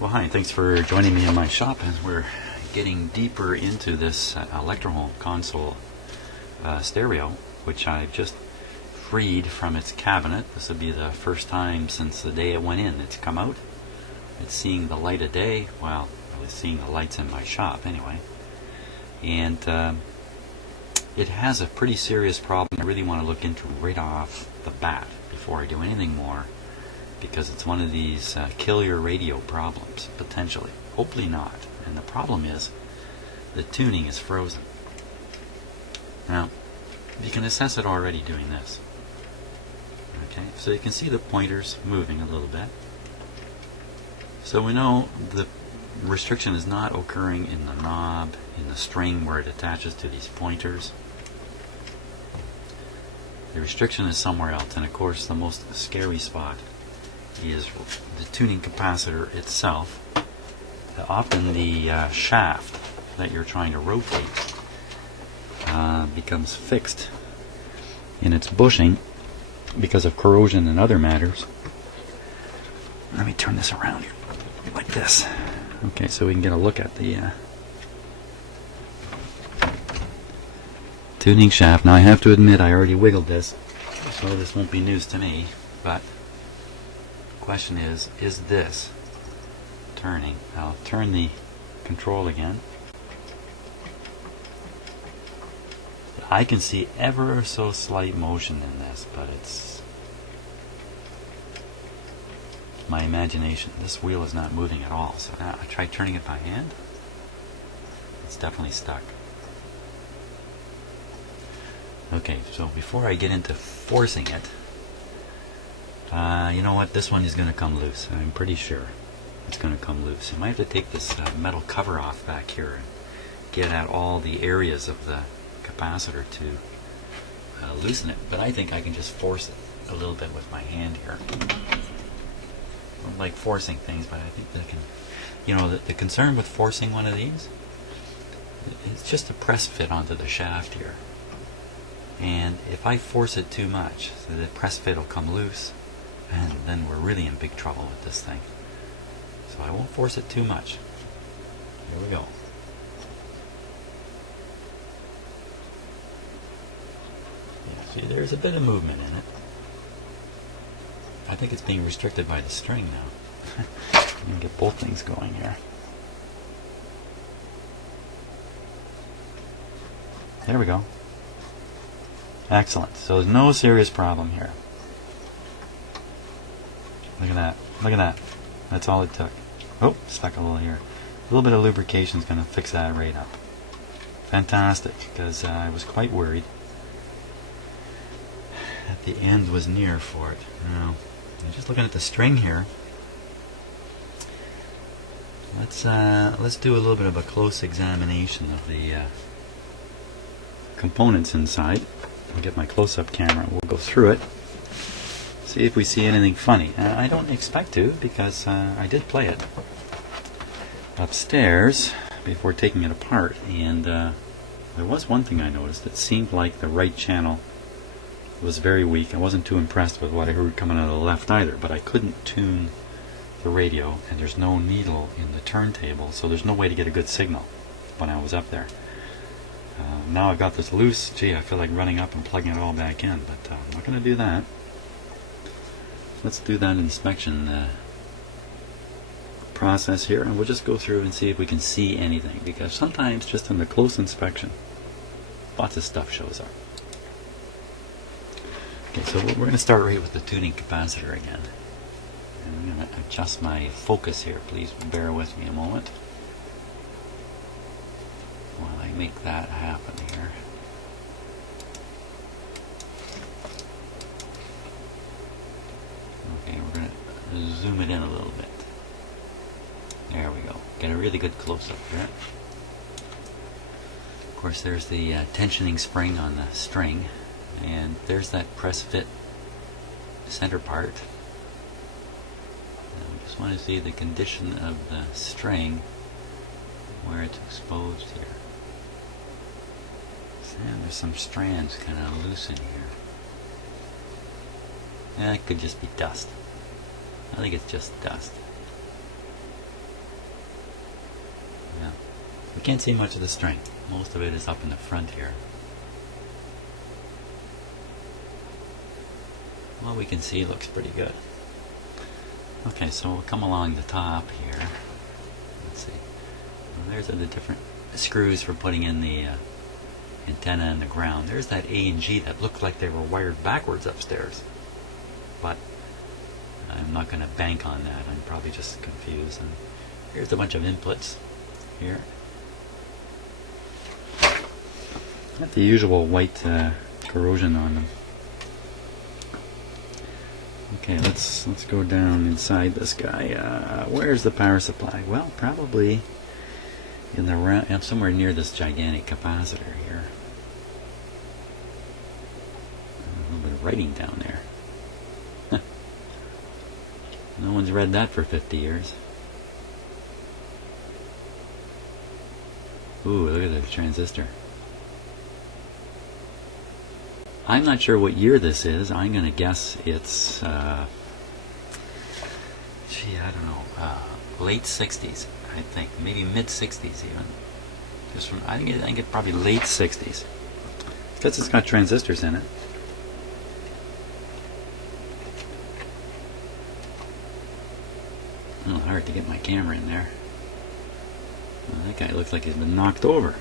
Well, hi, thanks for joining me in my shop as we're getting deeper into this Electrohome console stereo, which I've just freed from its cabinet. This will be the first time since the day it went in it's come out. It's seeing the light of day. Well, it's seeing the lights in my shop anyway. And it has a pretty serious problem I really want to look into right off the bat before I do anything more, because it's one of these kill your radio problems, potentially. Hopefully not. And the problem is the tuning is frozen. Now, you can assess it already doing this. Okay, so you can see the pointers moving a little bit. So we know the restriction is not occurring in the knob, in the string where it attaches to these pointers. The restriction is somewhere else, and of course the most scary spot is the tuning capacitor itself. Often the shaft that you're trying to rotate becomes fixed in its bushing because of corrosion and other matters. Let me turn this around here like this. Okay, so we can get a look at the tuning shaft. Now I have to admit I already wiggled this, so this won't be news to me, but the question is this turning? I'll turn the control again. I can see ever so slight motion in this, but it's my imagination. This wheel is not moving at all. So now I tried turning it by hand. It's definitely stuck. Okay, so before I get into forcing it, you know what? This one is going to come loose. I'm pretty sure it's going to come loose. I might have to take this metal cover off back here and get at all the areas of the capacitor to loosen it. But I think I can just force it a little bit with my hand here. I don't like forcing things, but I think they can. You know, the concern with forcing one of these, it's just a press fit onto the shaft here. And if I force it too much, so the press fit will come loose, and then we're really in big trouble with this thing. So I won't force it too much. Here we go. Yeah, see, there's a bit of movement in it. I think it's being restricted by the string now. You can get both things going here. There we go. Excellent. So there's no serious problem here. Look at that. Look at that. That's all it took. Oh, stuck a little here. A little bit of lubrication is going to fix that right up. Fantastic, because I was quite worried that the end was near for it. Now, I'm just looking at the string here. Let's do a little bit of a close examination of the components inside. I'll get my close-up camera. We'll go through it. See if we see anything funny. I don't expect to, because I did play it upstairs before taking it apart, and there was one thing I noticed. It seemed like the right channel was very weak. I wasn't too impressed with what I heard coming out of the left either, but I couldn't tune the radio, and there's no needle in the turntable, so there's no way to get a good signal when I was up there. Now I've got this loose. Gee, I feel like running up and plugging it all back in, but I'm not going to do that. Let's do that inspection process here, and we'll just go through and see if we can see anything, because sometimes just in the close inspection lots of stuff shows up. Okay, so we're going to start right with the tuning capacitor again. And I'm going to adjust my focus here. Please bear with me a moment while I make that happen here. Okay, we're going to zoom it in a little bit. There we go. Get a really good close-up here. Of course, there's the tensioning spring on the string, and there's that press fit center part. Now, we just want to see the condition of the string where it's exposed here. And there's some strands kind of loose in here. That could just be dust. I think it's just dust. Yeah. We can't see much of the strength. Most of it is up in the front here. What we can see looks pretty good. Okay, so we'll come along the top here. Let's see. Well, there's the different screws for putting in the antenna and the ground. There's that A and G that looked like they were wired backwards upstairs. But I'm not going to bank on that. I'm probably just confused. And here's a bunch of inputs here. Got the usual white corrosion on them. Okay, let's go down inside this guy. Where's the power supply? Well, probably in the somewhere near this gigantic capacitor here. A little bit of writing down there. No one's read that for 50 years. Ooh, look at the transistor. I'm not sure what year this is. I'm going to guess it's, I don't know, late 60s, I think. Maybe mid-60s even. Just from, I think it's probably late 60s. Because it's got transistors in it. A little hard to get my camera in there. Well, that guy looks like he's been knocked over.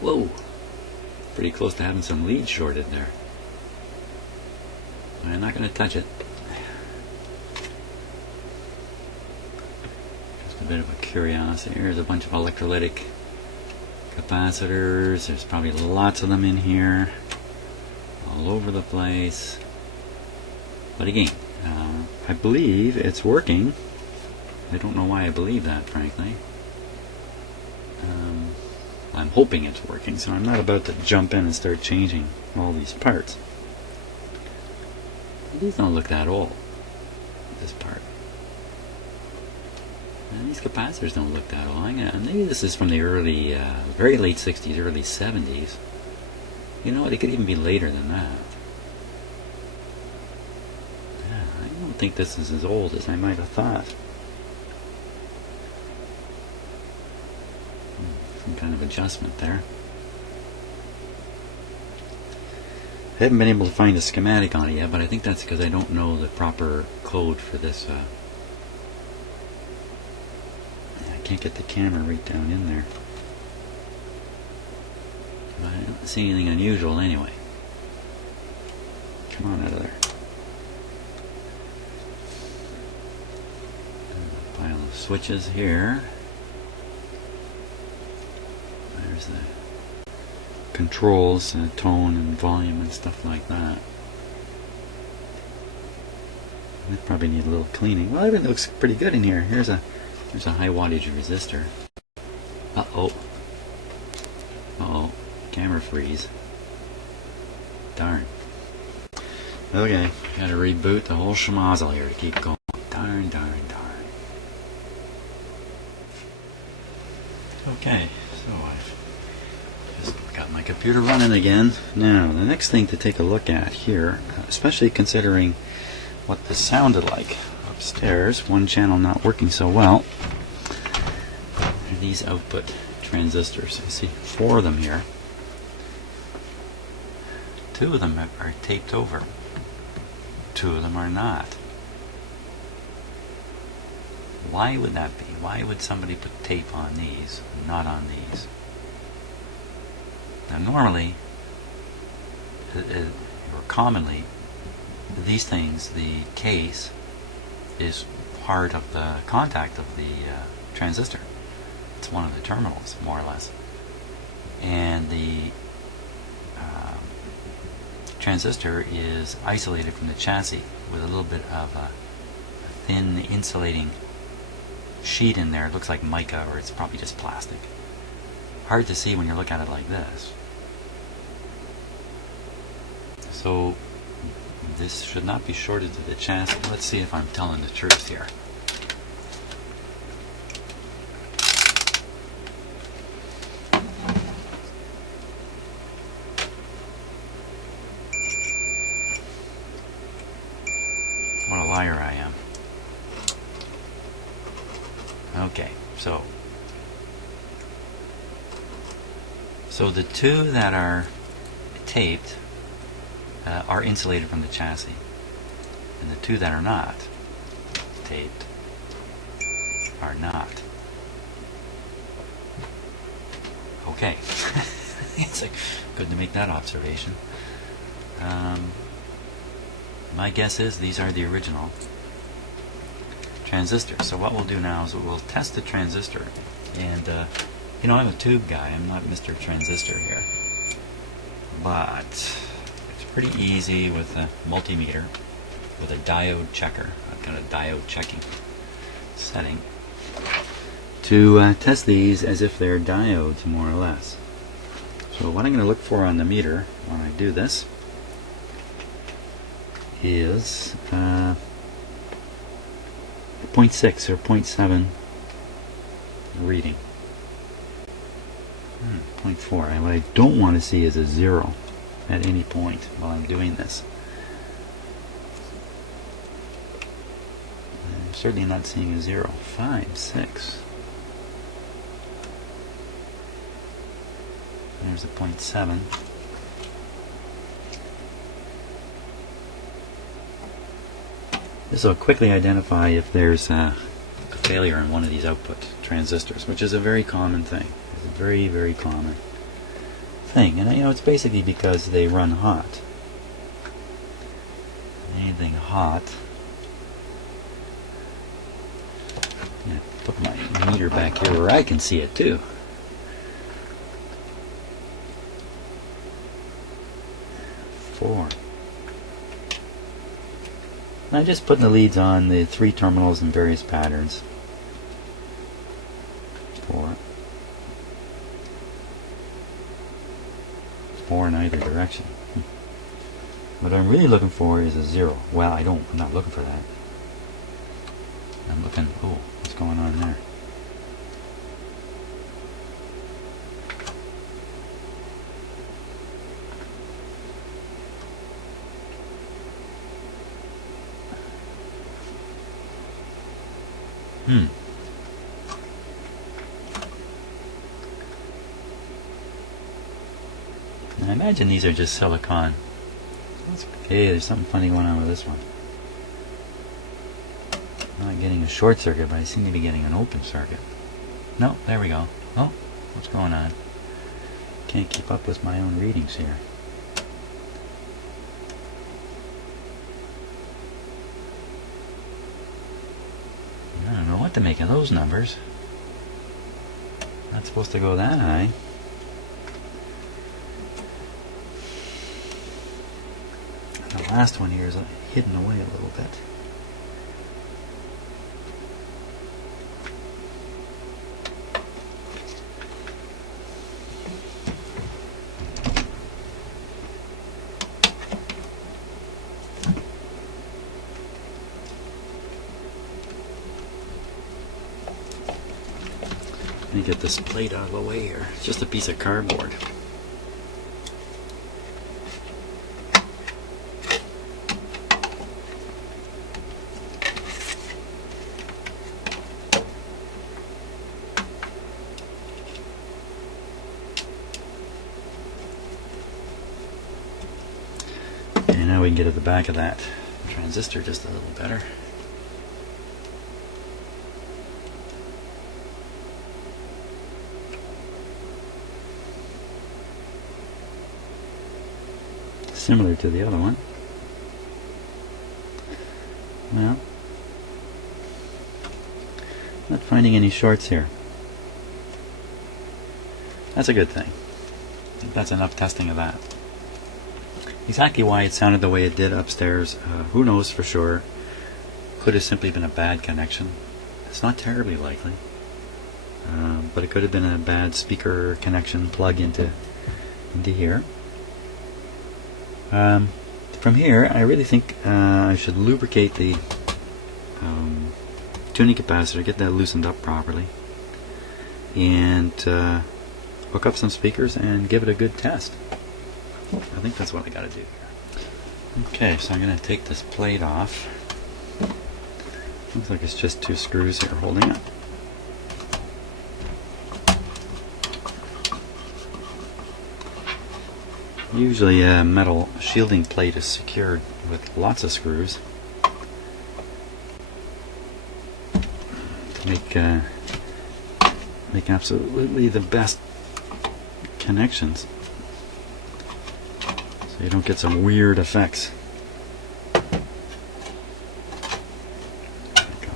Whoa! Pretty close to having some lead shorted there. I'm not going to touch it. Just a bit of a curiosity. Here's a bunch of electrolytic capacitors. There's probably lots of them in here. All over the place. But again, I believe it's working. I don't know why I believe that, frankly. I'm hoping it's working, so I'm not about to jump in and start changing all these parts. These don't look that old, this part. And these capacitors don't look that old. Maybe this is from the early, very late 60s, early 70s. You know what, it could even be later than that. Yeah, I don't think this is as old as I might have thought. Some kind of adjustment there. I haven't been able to find a schematic on it yet, but I think that's because I don't know the proper code for this. I can't get the camera right down in there. But I don't see anything unusual anyway. Come on out of there. A pile of switches here. There's the controls, tone and volume and stuff like that. They probably need a little cleaning. Well, everything looks pretty good in here. Here's a high wattage resistor. Uh-oh. Uh-oh. Camera freeze. Darn. Okay, gotta reboot the whole schmozzle here to keep going. Darn, darn, darn. Okay, so I've just got my computer running again. Now, the next thing to take a look at here, especially considering what this sounded like upstairs, one channel not working so well, are these output transistors. You see 4 of them here. 2 of them are taped over. 2 of them are not. Why would that be? Why would somebody put tape on these and not on these? Now normally, or commonly, these things, the case is part of the contact of the transistor. It's one of the terminals, more or less. And the transistor is isolated from the chassis with a little bit of a thin insulating sheet in there. It looks like mica, or it's probably just plastic. Hard to see when you look at it like this. So this should not be shorted to the chassis. Let's see if I'm telling the truth here. What a liar I am. Okay, so the two that are taped are insulated from the chassis, and the two that are not taped are not. Okay. It's like good to make that observation. My guess is these are the original transistors. So what we'll do now is we'll test the transistor, and you know, I'm a tube guy. I'm not Mr. Transistor here, but it's pretty easy with a multimeter with a diode checker. I've got a diode checking setting to test these as if they're diodes, more or less. So what I'm going to look for on the meter when I do this is 0.6 or 0.7 reading. 0.4. And what I don't want to see is a 0 at any point while I'm doing this. I'm certainly not seeing a 0. 5, 6. There's a 0.7. This will quickly identify if there's a failure in one of these output transistors, which is a very common thing. It's a very, very common thing. And you know, it's basically because they run hot. Anything hot. I'm going to put my meter back here where I can see it too. I'm just putting the leads on the 3 terminals in various patterns. 4. 4 in either direction. What I'm really looking for is a 0. Well, I'm not looking for that. I'm looking, oh, what's going on there? I imagine these are just silicon. Okay, there's something funny going on with this one. I'm not getting a short circuit, but I seem to be getting an open circuit. No, there we go. Oh, what's going on? Can't keep up with my own readings here. I don't know what to make of those numbers. Not supposed to go that high. The last one here is hidden away a little bit. Let me get this plate out of the way here. It's just a piece of cardboard. And now we can get at the back of that transistor just a little better. Similar to the other one. Well, not finding any shorts here. That's a good thing. I think that's enough testing of that. Exactly why it sounded the way it did upstairs, who knows for sure. Could have simply been a bad connection. It's not terribly likely. But it could have been a bad speaker connection plug into here. From here, I really think I should lubricate the tuning capacitor, get that loosened up properly, and hook up some speakers and give it a good test. I think that's what I got to do here. Okay, so I'm going to take this plate off. Looks like it's just 2 screws here holding it. Usually a metal shielding plate is secured with lots of screws to make absolutely the best connections, so you don't get some weird effects. There we go.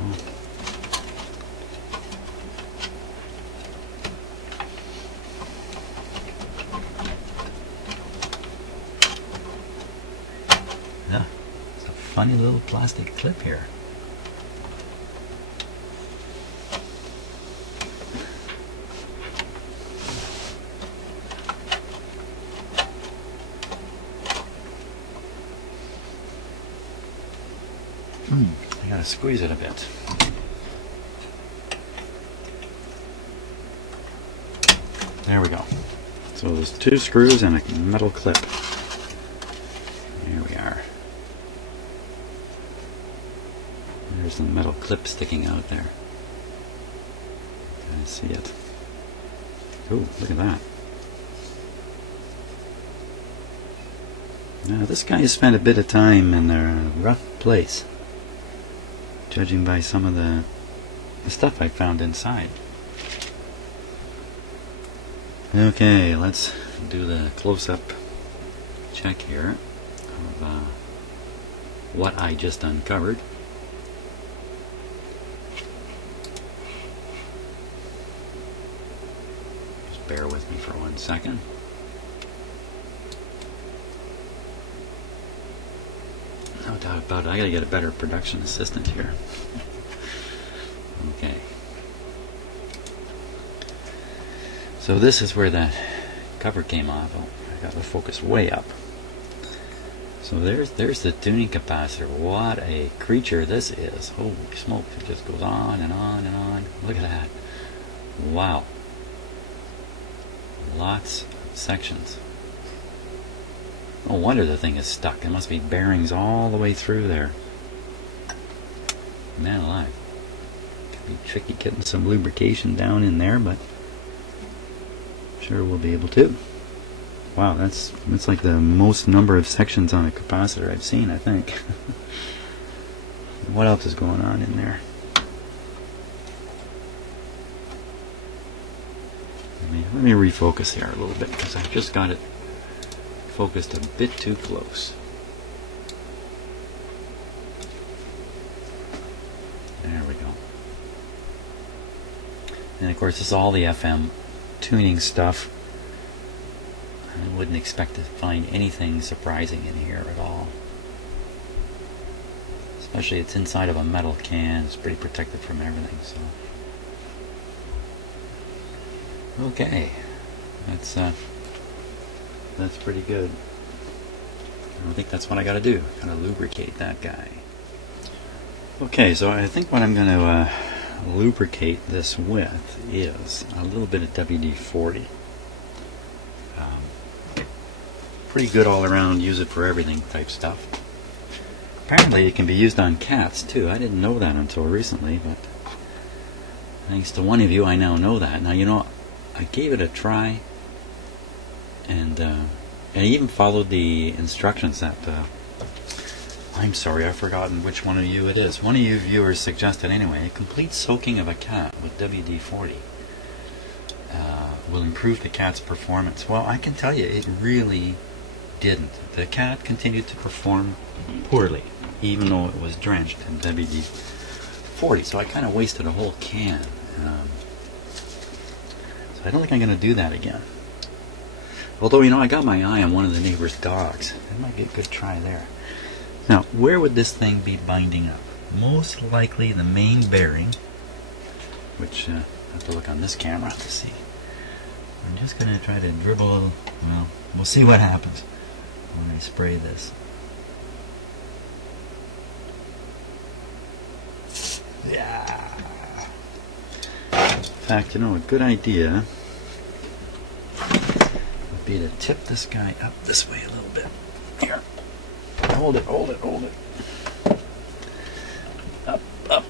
Yeah, it's a funny little plastic clip here. I gotta squeeze it a bit. There we go. So there's 2 screws and a metal clip. Here we are. There's the metal clip sticking out there. Can't see it. Ooh, look at that. Now this guy has spent a bit of time in a rough place, judging by some of the stuff I found inside. Okay, let's do the close-up check here of what I just uncovered. Just bear with me for 1 second. No doubt about it. I gotta get a better production assistant here. Okay. So this is where that cover came off. Oh, I got the focus way up. So there's the tuning capacitor. What a creature this is. Holy smoke. It just goes on and on and on. Look at that. Wow. Lots of sections. No wonder the thing is stuck. There must be bearings all the way through there. Man alive. Could be tricky getting some lubrication down in there, but I'm sure we'll be able to. Wow, that's like the most number of sections on a capacitor I've seen, I think. What else is going on in there? Let me refocus here a little bit, because I've just got it focused a bit too close. There we go. And of course, this is all the FM tuning stuff. I wouldn't expect to find anything surprising in here at all. Especially it's inside of a metal can. It's pretty protected from everything. So, okay, that's pretty good. I think that's what I got to do. Kind of lubricate that guy. Okay, so I think what I'm going to lubricate this with is a little bit of WD-40. Pretty good all around, use it for everything type stuff. Apparently it can be used on cats too. I didn't know that until recently, but thanks to one of you I now know that. Now, you know, I gave it a try, and I even followed the instructions that I'm sorry, I've forgotten which one of you it is. One of you viewers suggested anyway, a complete soaking of a cat with WD-40 will improve the cat's performance. Well, I can tell you, it really didn't. The cat continued to perform poorly, even though it was drenched in WD-40. So I kind of wasted a whole can. So I don't think I'm going to do that again. Although, you know, I got my eye on one of the neighbor's dogs. That might be a good try there. Now, where would this thing be binding up? Most likely the main bearing, which I have to look on this camera to see. I'm just going to try to dribble a little. Well, we'll see what happens when I spray this. Yeah. In fact, you know, a good idea would be to tip this guy up this way a little bit. Here. Hold it, hold it, hold it. Up, up.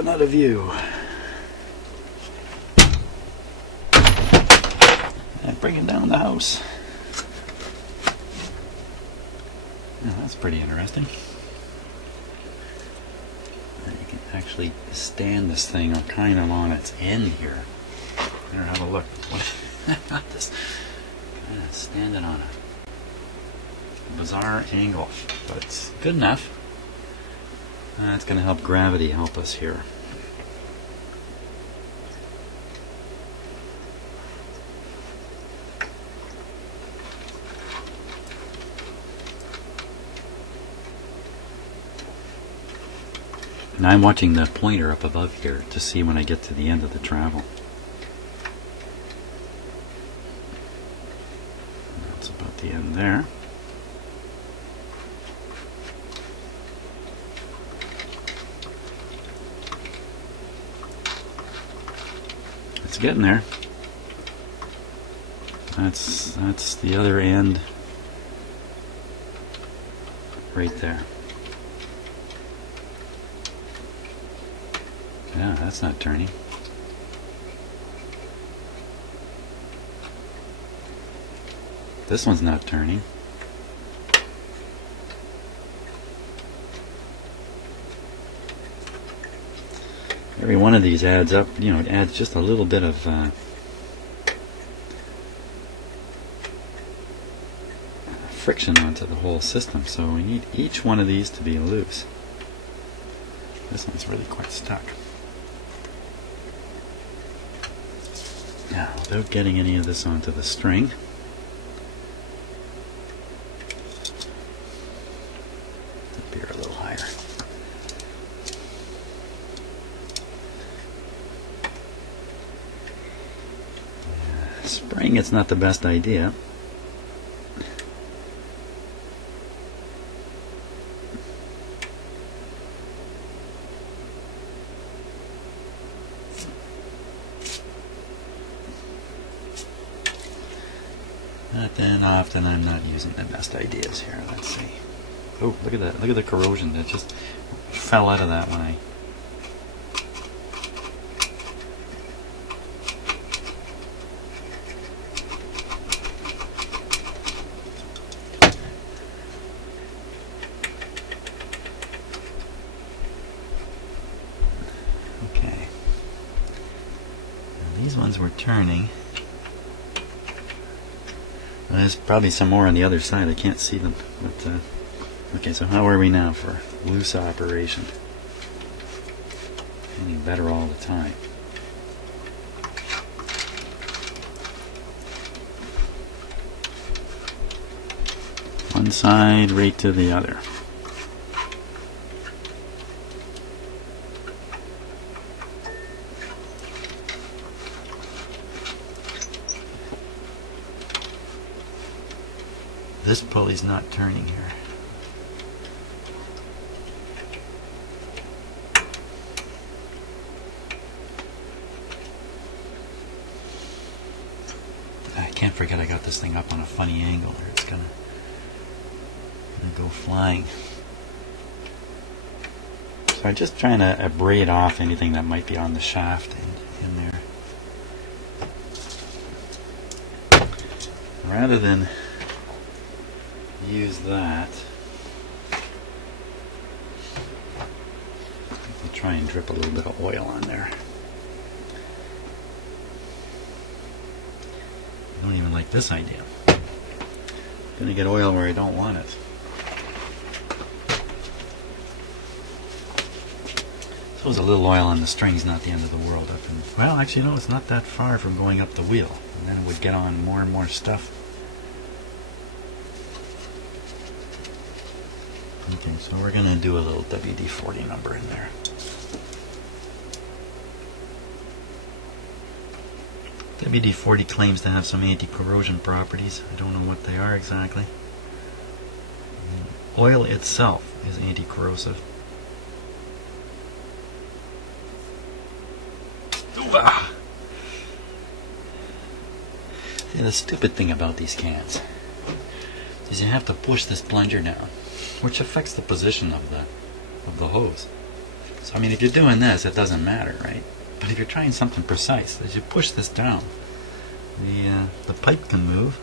keeping out of view. And bringing down the house. Oh, that's pretty interesting. And you can actually stand this thing kind of on its end here. Here, have a look. Got this kind of standing on a bizarre angle, but it's good enough. That's going to help gravity help us here. And I'm watching the pointer up above here to see when I get to the end of the travel. That's about the end there. It's getting there. That's the other end right there. Yeah, that's not turning. This one's not turning. Every one of these adds up, you know, it adds just a little bit of friction onto the whole system. So we need each one of these to be loose. This one's really quite stuck. Now, without getting any of this onto the string, up here a little higher. Spraying it's not the best idea. But then often I'm not using the best ideas here. Let's see. Oh, look at that. Look at the corrosion that just fell out of that when I... Okay. Now these ones were turning. There's probably some more on the other side. I can't see them. But okay, so how are we now for loose operation? Getting better all the time. One side right to the other. This pulley's not turning here. I can't forget I got this thing up on a funny angle or it's gonna go flying. So I'm just trying to abrade off anything that might be on the shaft in there. Rather than use that, I'll try and drip a little bit of oil on there. I don't even like this idea. I'm gonna get oil where I don't want it. Suppose a little oil on the string's not the end of the world. Well, actually, no, it's not that far from going up the wheel. And then it would get on more and more stuff. Okay, so we're going to do a little WD-40 number in there. WD-40 claims to have some anti-corrosion properties. I don't know what they are exactly. Oil itself is anti-corrosive. See, the stupid thing about these cans is you have to push this plunger down, which affects the position of the hose. So I mean, if you're doing this, it doesn't matter, right? But if you're trying something precise, as you push this down, the pipe can move,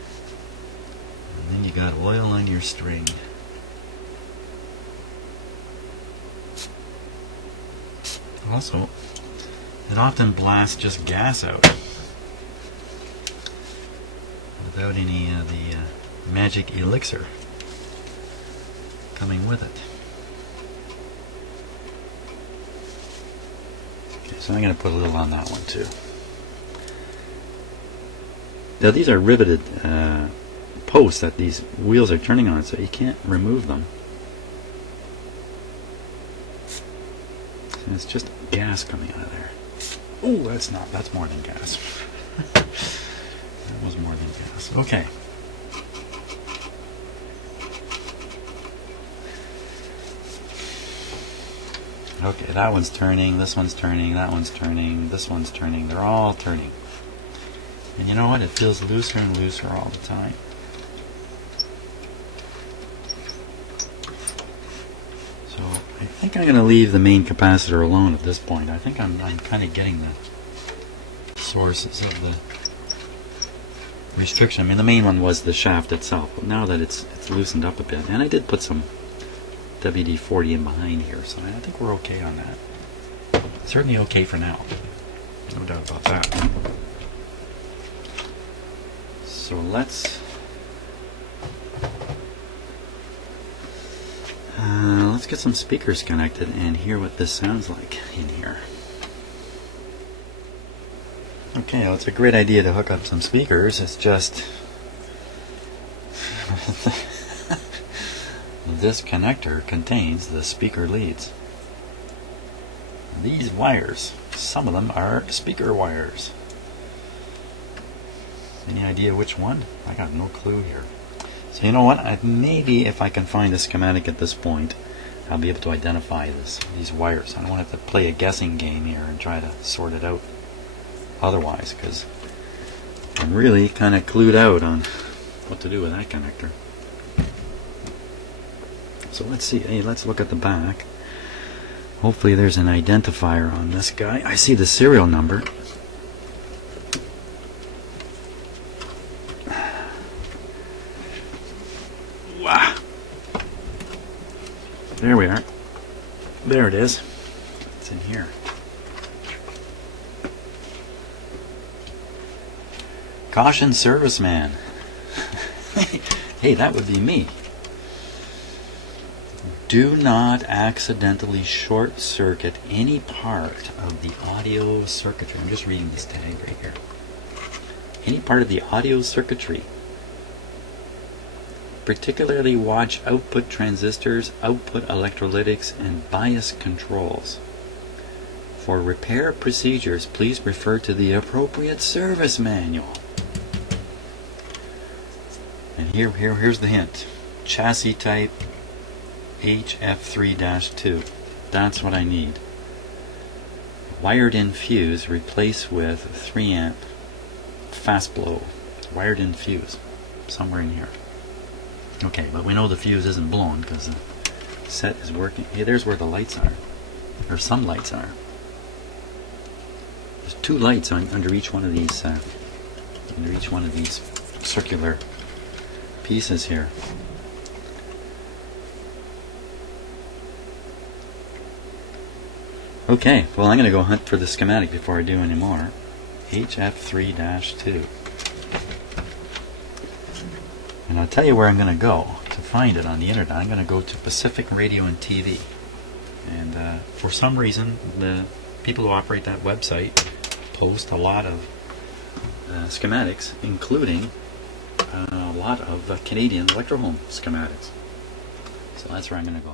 and then you got oil on your string. Also, it often blasts just gas out without any of the magic elixir coming with it. Okay, so I'm going to put a little on that one too. Now these are riveted posts that these wheels are turning on, so you can't remove them. And it's just gas coming out of there. Oh, that's more than gas. That was more than gas. Okay. Okay, that one's turning, this one's turning, that one's turning, this one's turning. They're all turning. And you know what? It feels looser and looser all the time. So I think I'm going to leave the main capacitor alone at this point. I think I'm kind of getting the sources of the restriction. I mean, the main one was the shaft itself, but now that it's loosened up a bit, and I did put some WD-40 in behind here, so I think we're okay on that. Certainly okay for now. No doubt about that. So let's get some speakers connected and hear what this sounds like in here. Okay, well, it's a great idea to hook up some speakers. It's just this connector contains the speaker leads. These wires, some of them are speaker wires. Any idea which one? I got no clue here. So you know what? Maybe if I can find a schematic at this point, I'll be able to identify these wires. I don't want to have to play a guessing game here and try to sort it out otherwise, because I'm really kind of clued out on what to do with that connector. So let's see. Hey, let's look at the back. Hopefully there's an identifier on this guy. I see the serial number. Wow. There we are. There it is. It's in here. Caution, serviceman. Hey, that would be me. Do not accidentally short circuit any part of the audio circuitry. I'm just reading this tag right here. Any part of the audio circuitry. Particularly watch output transistors, output electrolytics, and bias controls. For repair procedures, please refer to the appropriate service manual. And here's the hint. Chassis type HF3-2. That's what I need. Wired in fuse replace with 3 amp fast blow. Wired in fuse. Somewhere in here. Okay, but we know the fuse isn't blown because the set is working. Hey, there's where the lights are. Or some lights are. There's 2 lights under each one of these circular pieces here. Okay, well, I'm going to go hunt for the schematic before I do any more. HF3-2. And I'll tell you where I'm going to go to find it on the internet. I'm going to go to Pacific Radio and TV. And for some reason, the people who operate that website post a lot of schematics, including a lot of Canadian Electrohome schematics. So that's where I'm going to go.